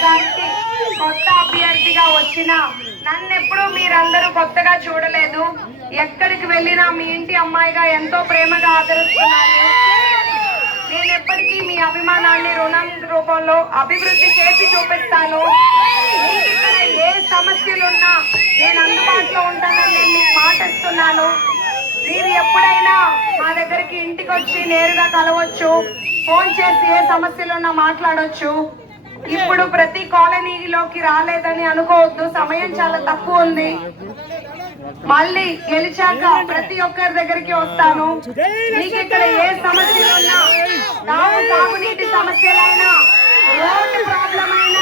నియోజకవర్గానికి కొత్త అభ్యర్థిగా వచ్చిన నన్నెప్పుడు మీరందరూ కొత్తగా చూడలేదు. ఎక్కడికి వెళ్ళినా మీ ఇంటి అమ్మాయిగా ఎంతో ప్రేమగా ఆదరిస్తున్నారు. నేను ఎప్పటికీ మీ అభిమానాన్ని రుణం రూపంలో అభివృద్ధి చేసి చూపిస్తాను. మీకు ఇక్కడ ఏ సమస్యలున్నా నేను అందుబాటులో ఉంటానని నేను మీకు మాటిస్తున్నాను. మీరు ఎప్పుడైనా మా దగ్గరికి ఇంటికి వచ్చి నేరుగా కలవచ్చు, ఫోన్ చేసి ఏ సమస్యలున్నా మాట్లాడొచ్చు. ఇప్పుడు ప్రతి కాలనీలోకి రాలేదని అనుకోవద్దు, సమయం చాలా తక్కువ ఉంది. మళ్ళీ గెలిచాక ప్రతి ఒక్కరి దగ్గరికి వస్తాను. మీకు ఇక్కడ ఏ సమస్యలున్నా, తాగునీటి సమస్యలైనా, రోడ్డు ప్రాబ్లం అయినా,